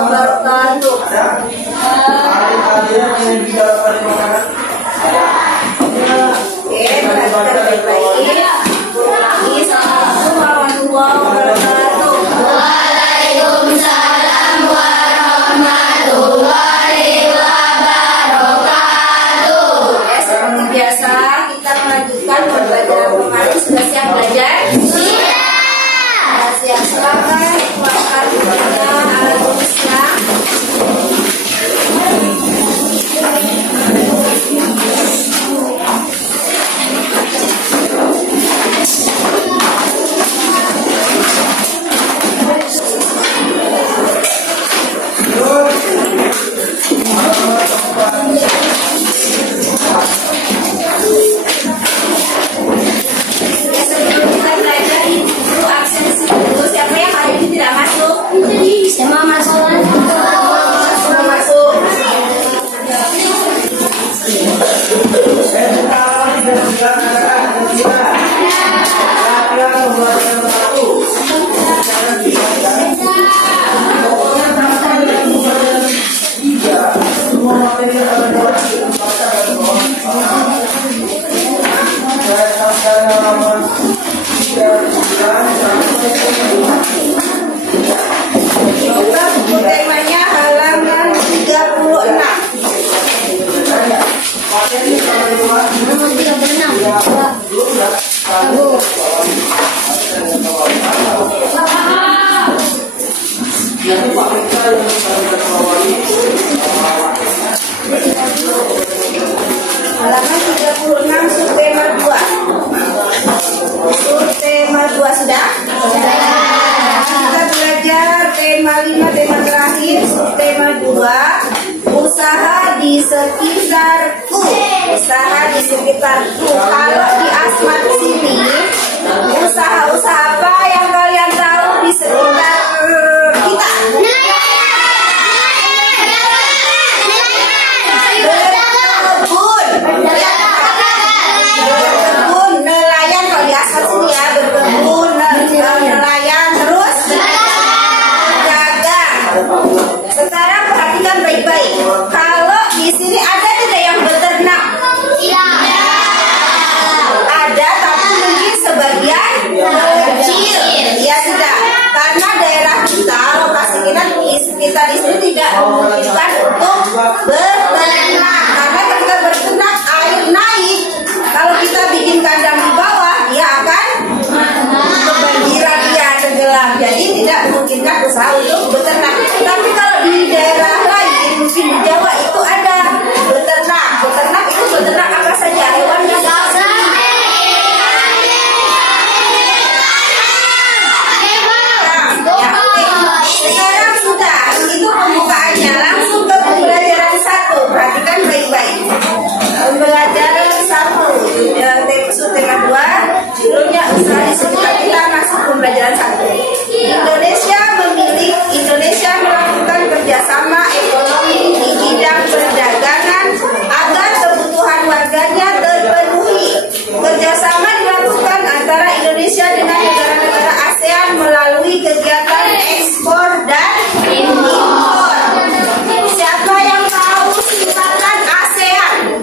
wabarakatuh. Waalaikumsalam warahmatullahi wabarakatuh. Seperti biasa kita melanjutkan pembelajaran kemarin. Sudah siap belajar? Siap. Silakan keluarkan alat tulisnya. Temanya halaman 36. Halaman 36 subtema 2. Subtema 2 sudah? Kita belajar tema 5, tema terakhir, subtema 2. Usaha di sekitarku. Usaha di sekitarku. Kalau di asmat sini, usaha-usaha apa yang kalian tahu di sekitar kita? Berkebun, nelayan. Kalau di asmat sini ya, berkebun, nelayan, terus dagang. Sekarang perhatikan baik-baik. Kalau di sini ada tidak yang beternak? Ada, tapi mungkin sebagian kecil. Ya sudah. Karena daerah kita, lokasi kita di sini tidak memungkinkan untuk beternak. Karena ketika beternak air naik. Kalau kita bikin kandang di bawah, dia akan kebanjiran, dia tenggelam. Jadi tidak memungkinkan usaha untuk beternak. Tapi kalau di daerah lain, mungkin di Jawa itu ada beternak. Beternak itu beternak apa saja? Hewan yang sekarang sudah, itu pembukaannya. Langsung ke pembelajaran 1. Perhatikan baik-baik. Pembelajaran 1, subtema 2, judulnya usaha di sekitar kita, masuk pembelajaran 1. Indonesia melakukan kerjasama ekonomi di bidang perdagangan agar kebutuhan warganya terpenuhi. Kerjasama dilakukan antara Indonesia dengan negara-negara ASEAN melalui kegiatan ekspor dan impor. Siapa yang tahu singkatan ASEAN?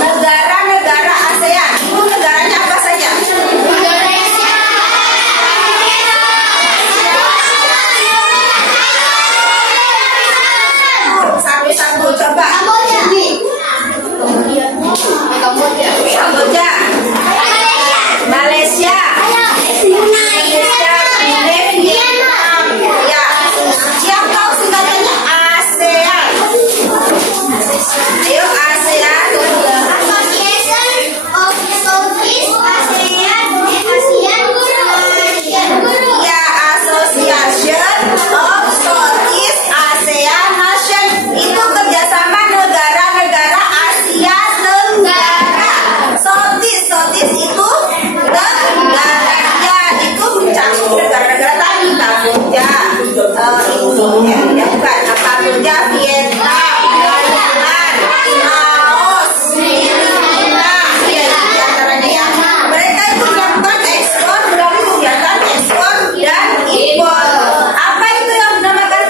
Negara-negara ASEAN itu negaranya apa saja? Indonesia. Satu-satu coba. Kamboja, Malaysia, Vietnam. Ya, siapa tahu singkatannya ASEAN? Ayo ASEAN. Association of Southeast ASEAN ASEAN Ya, Association of Southeast ASEAN Nation. Itu kerjasama negara-negara Asia Tenggara. Southeast itu tenggara. Ya, itu mencakup negara-negara tadi. Kamboja, India, bukan Kamboja, Vietnam, Thailand, Laos, Filipina, ya di antaranya ya. Mereka itu melakukan ekspor melalui kegiatan ekspor dan impor. Apa itu yang dinamakan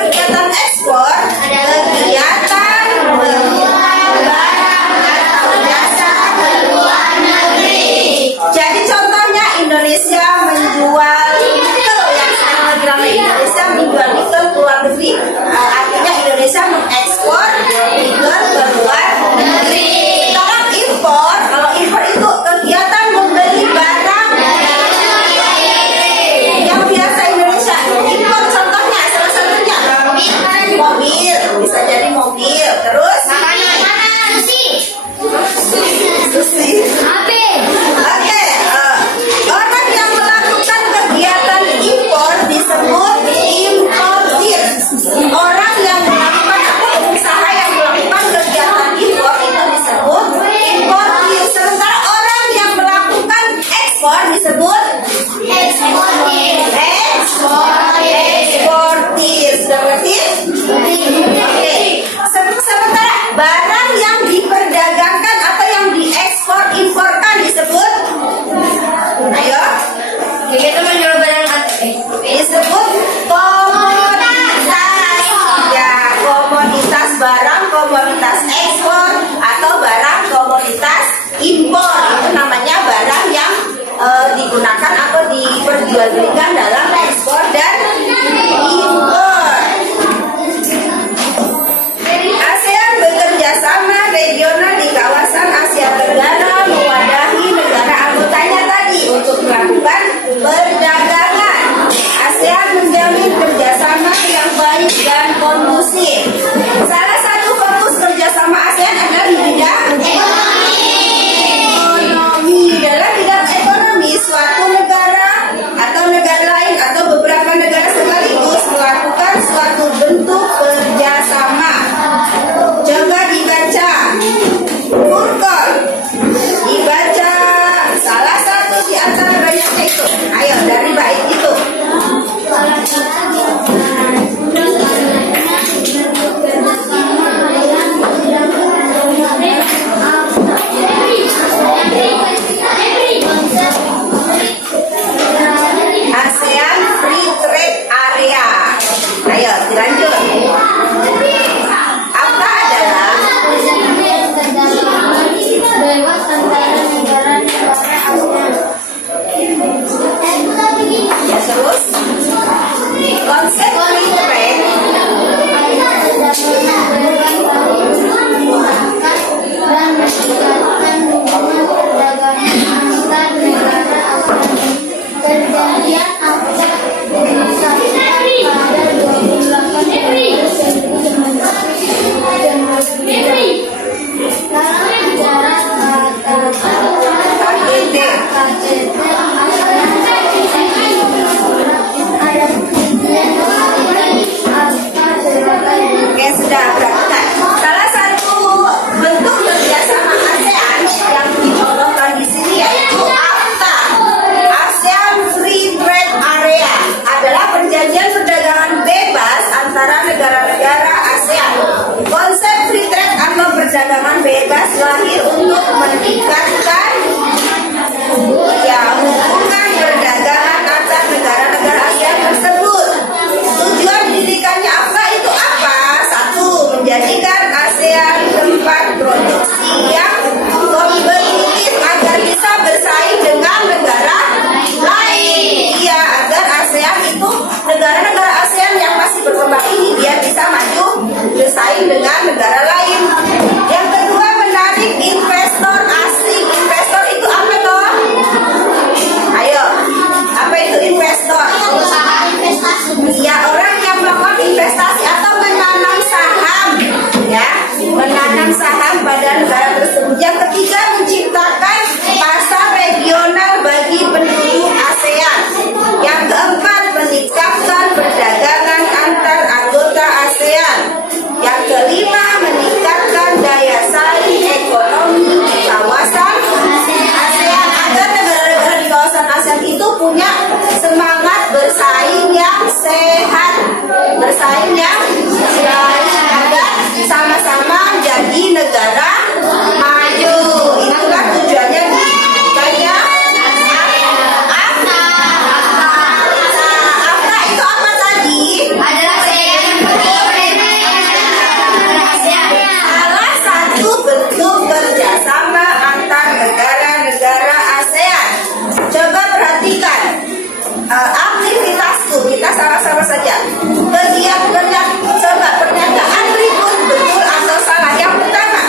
belikan dalam ekspor dan impor. ASEAN bekerja sama regional di kawasan Asia Tenggara mewadahi negara anggotanya tadi untuk melakukan perdagangan. ASEAN menjamin kerjasama yang baik dan kondusif. Salah satu fokus kerjasama ASEAN adalah di bidang ekonomi. Dalam bidang ekonomi, suatu negara atau negara lain atau beberapa negara sekaligus melakukan suatu bentuk kerjasama. Coba dibaca, Furqan, dibaca salah satu di antara banyaknya itu. Ayo dari bait itu. ASEAN Free Trade Area. Ayo dilanjut. Apa adalah bebas antara negara-negara ASEAN. ya terus konsep free trade dan meningkatkan hubungan perdagangan antar negara ASEAN. Perjanjian ASEAN disahkan pada 28 Januari 1999. Dalam sejarah KTT. Oke, sudah perhatikan. Salah satu bentuk kerjasama ASEAN yang dicontohkan di sini yaitu AFTA, ASEAN Free Trade Area, adalah perjanjian perdagangan bebas antara negara-negara ASEAN. Konsep free trade atau perdagangan bebas lahir untuk meningkatkan hubungan perdagangan antar negara-negara ASEAN tersebut. Tujuan didirikannya AFTA itu apa? Satu, menjadikan ASEAN tempat produksi yang kompetitif agar bisa bersaing dengan negara lain. Iya, agar ASEAN itu negara-negara ASEAN yang masih berkembang ini biar bisa maju bersaing dengan negara lain. Yang kedua, menarik investor asing. Investor itu apa toh? Ayo, apa itu investor? Ya, orang yang melakukan investasi atau menanam saham, ya, menanam saham pada negara tersebut. Yang ketiga, menciptakan pasar regional bagi penduduk ASEAN. Yang keempat, meningkatkan perdagangan antar anggota ASEAN. Yang kelima, meningkatkan daya saing ekonomi di kawasan ASEAN agar negara-negara di kawasan ASEAN itu punya semangat bersaing yang sehat, bersaing yang baik agar sama-sama menjadi negara maju. Itulah tujuannya dibukanya AFTA. AFTA itu apa tadi? adalah Salah satu bentuk kerjasama antar negara-negara ASEAN. Coba perhatikan aktivitasku, kita sama-sama saja. Kegiatan, coba pernyataan berikut betul atau salah. Yang pertama,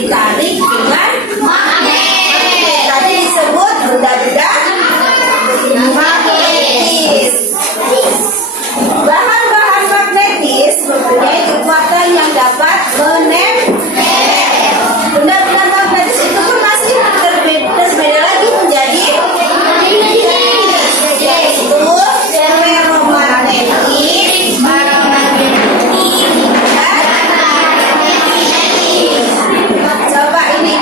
ditarik dengan magnet. Tadi disebut benda-benda magnetis. Bahan-bahan magnetis mempunyai kekuatan yang dapat menempel. Benda-benda magnetis itu pun masih berbeda lagi menjadi yaitu ferromagnetik, magnetis. Coba ini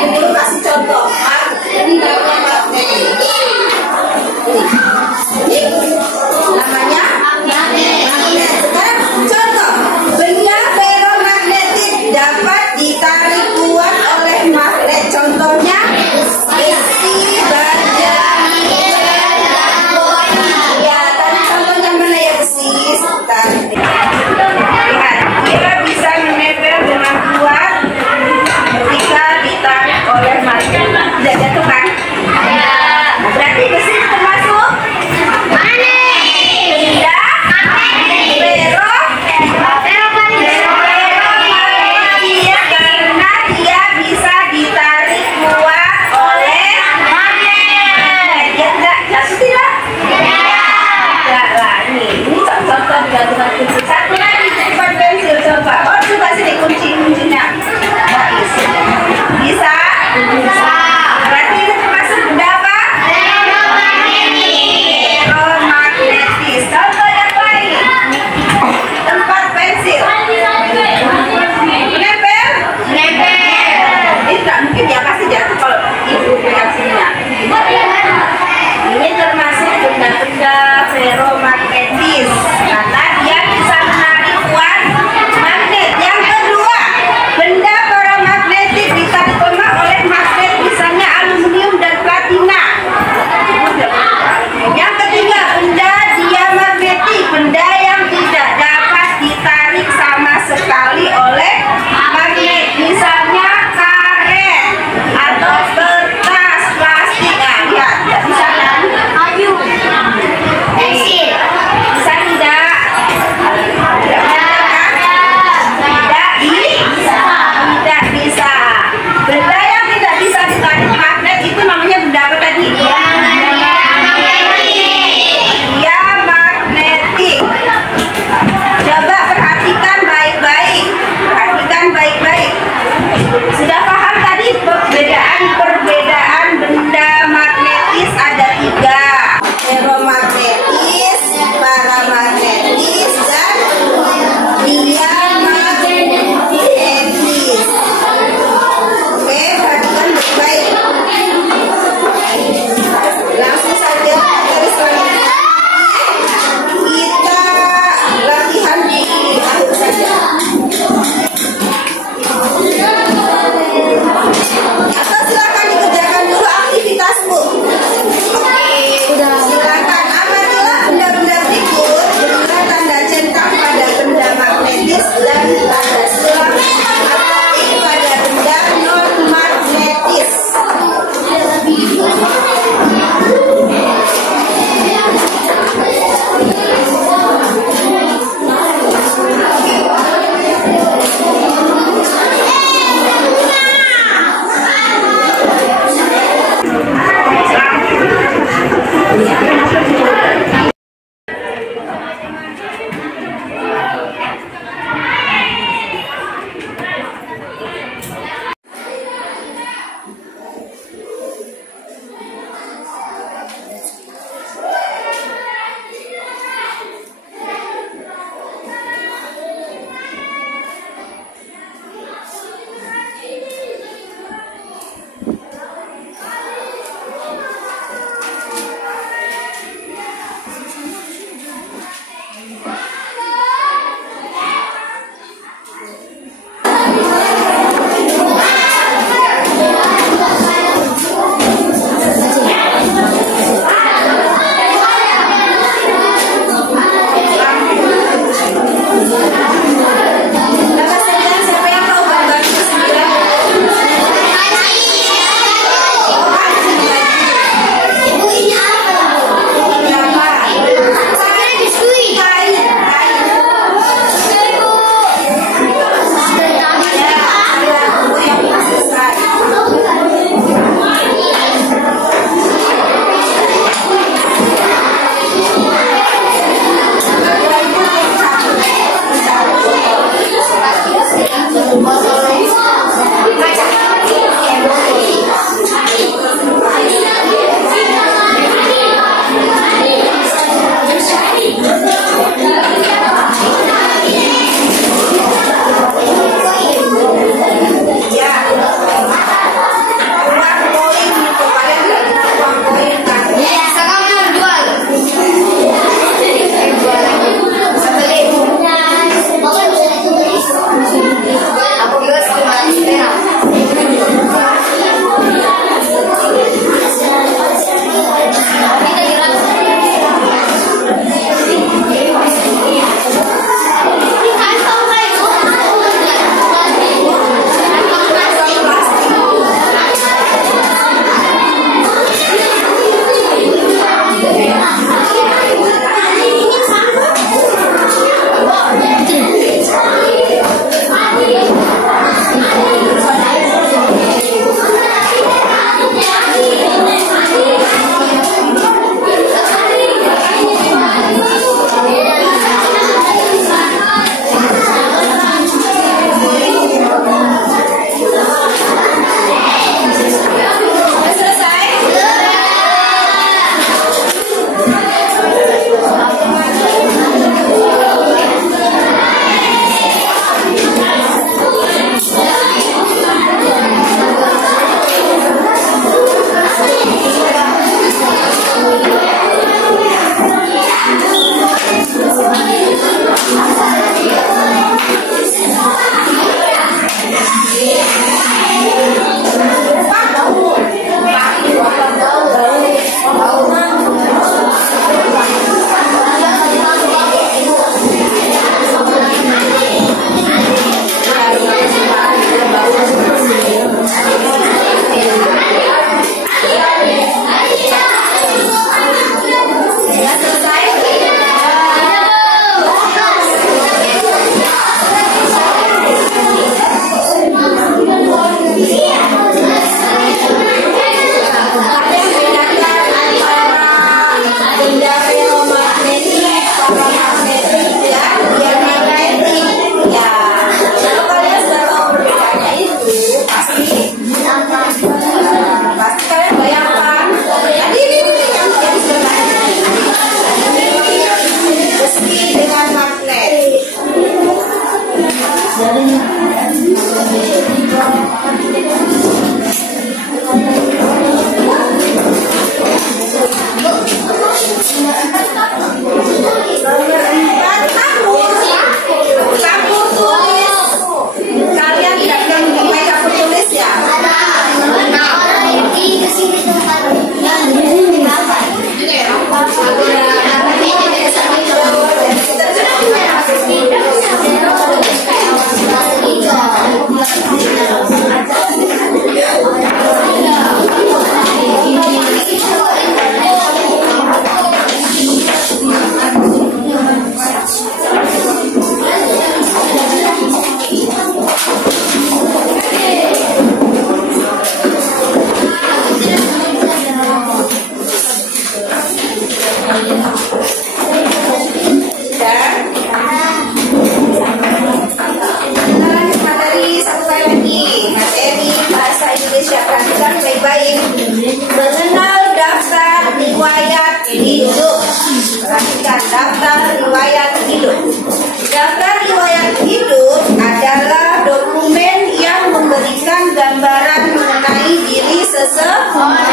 gambaran mengenai diri seseorang.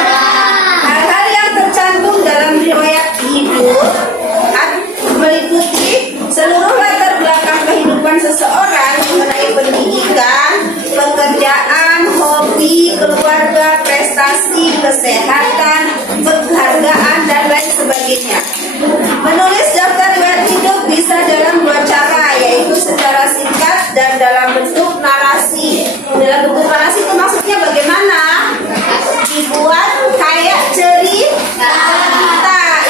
Hal-hal yang tercantum dalam riwayat hidup meliputi seluruh latar belakang kehidupan seseorang mengenai pendidikan, pekerjaan, hobi, keluarga, prestasi, kesehatan, penghargaan, dan lain sebagainya. Menulis daftar riwayat hidup bisa dalam dua cara, yaitu secara singkat dan dalam bentuk narasi. Dalam bentuk narasi itu maksudnya bagaimana? Dibuat kayak cerita,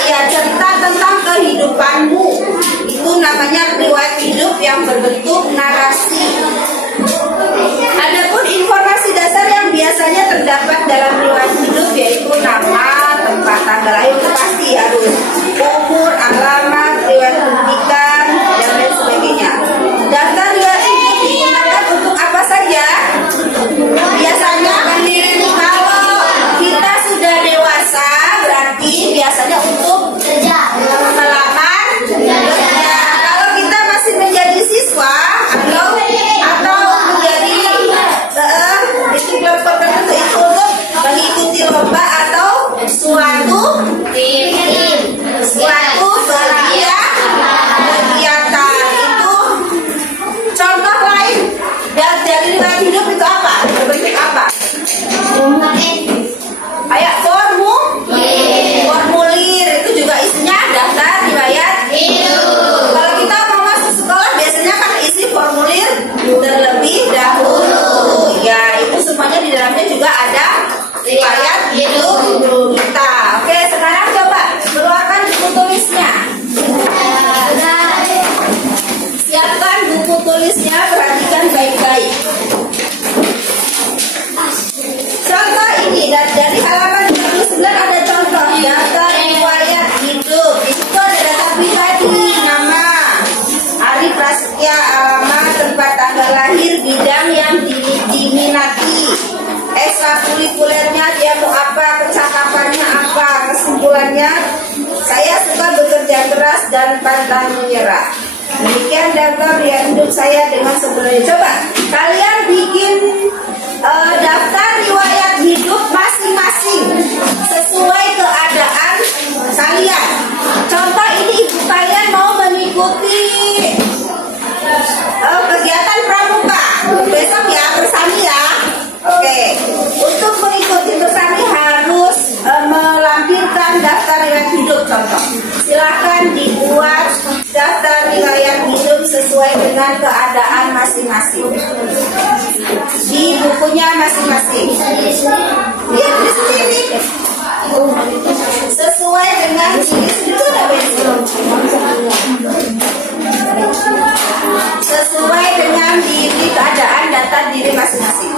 ya cerita tentang kehidupanmu. Itu namanya riwayat hidup yang berbentuk narasi. Adapun informasi dasar yang biasanya terdapat dalam riwayat hidup yaitu nama, tempat tanggal lahir pasti harus, umur, alamat, riwayat pendidikan, dan lain sebagainya. Daftar riwayat hidup digunakan untuk apa saja? Biasanya kalau kita sudah dewasa berarti biasanya untuk melamar kerja. Kalau kita masih menjadi siswa atau menjadi itu kelompok tertentu itu untuk mengikuti lomba atau suatu kegiatan. Itu contoh lain dari riwayat hidup itu apa? Berbentuk apa? Kayak formulir itu juga isinya daftar riwayat hidup. Kalau kita mau masuk sekolah biasanya kan isi formulir terlebih dahulu. Ya itu semuanya di dalamnya juga ada riwayat hidup kita. Oke, sekarang coba keluarkan buku tulisnya. Siapkan buku tulisnya, perhatikan baik-baik. Contoh ini dari halaman 39 ada contoh daftar riwayat hidup. Di situ ada data pribadi, nama, Ari Prasetya, alamat, tempat tanggal lahir, bidang yang diminati, ekstrakurikulernya dia mau apa, kecakapannya apa. Kesimpulannya, saya suka bekerja keras dan pantang menyerah. Demikian daftar riwayat hidup saya dengan sebenarnya. Coba kalian bikin daftar riwayat hidup masing-masing sesuai keadaan kalian. Contoh ini ibu kalian mau mengikuti kegiatan pramuka besok ya, bersami ya. Oke, untuk mengikuti bersami harus melampirkan daftar riwayat hidup. Contoh, silakan dibuat daftar riwayat hidup sesuai dengan keadaan masing-masing di bukunya masing-masing. Ya, di sini sesuai dengan sesuai dengan diri, keadaan data diri masing-masing.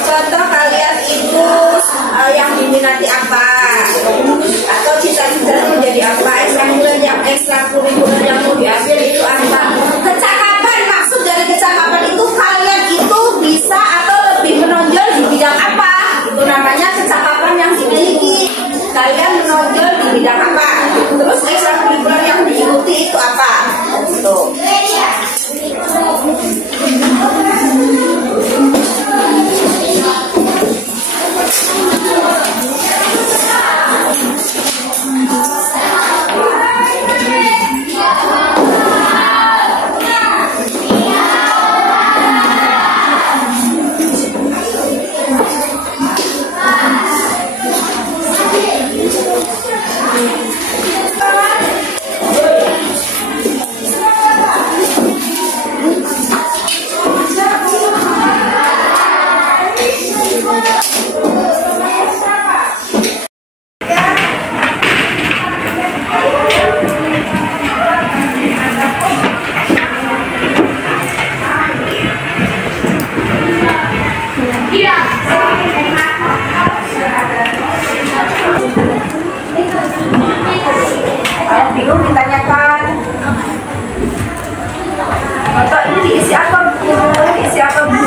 Contoh kalian itu yang diminati apa, atau cita-cita menjadi apa, ekstrakurikuler yang mau diambil itu apa. Kecakapan, maksud dari kecakapan itu kalian itu bisa atau lebih menonjol di bidang apa, itu namanya kecakapan yang dimiliki. Kalian menonjol di bidang apa, terus ekstrakurikuler yang diikuti itu apa. Tuh. ditanyakan. Kotak ini diisi apa Bu? Diisi apa Bu?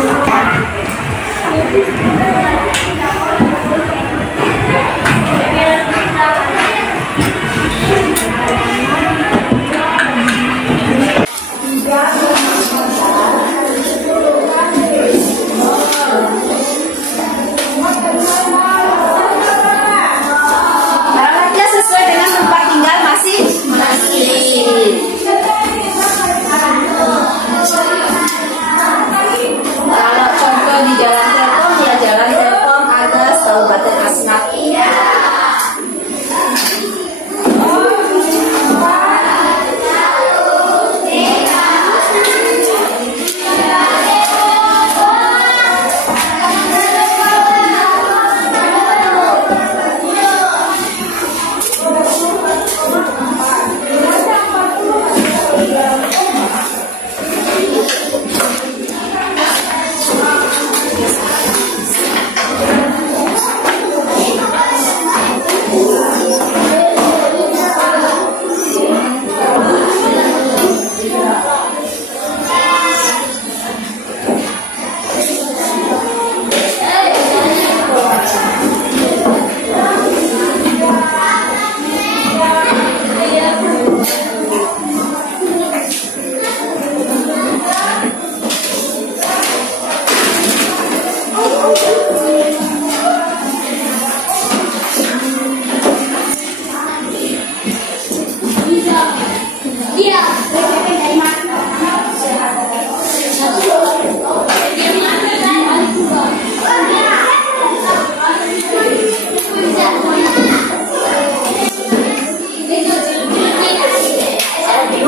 Alamatnya sesuai dengan tempat tinggal masing-masing. Kalau contoh di Jalan Telkom ya Jalan Telkom Agnes Kabupaten Asmat.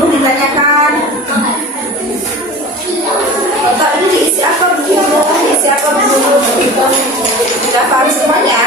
Ditanyakan. Kotak ini diisi apa Bu? Diisi apa Bu? Sudah paham semuanya?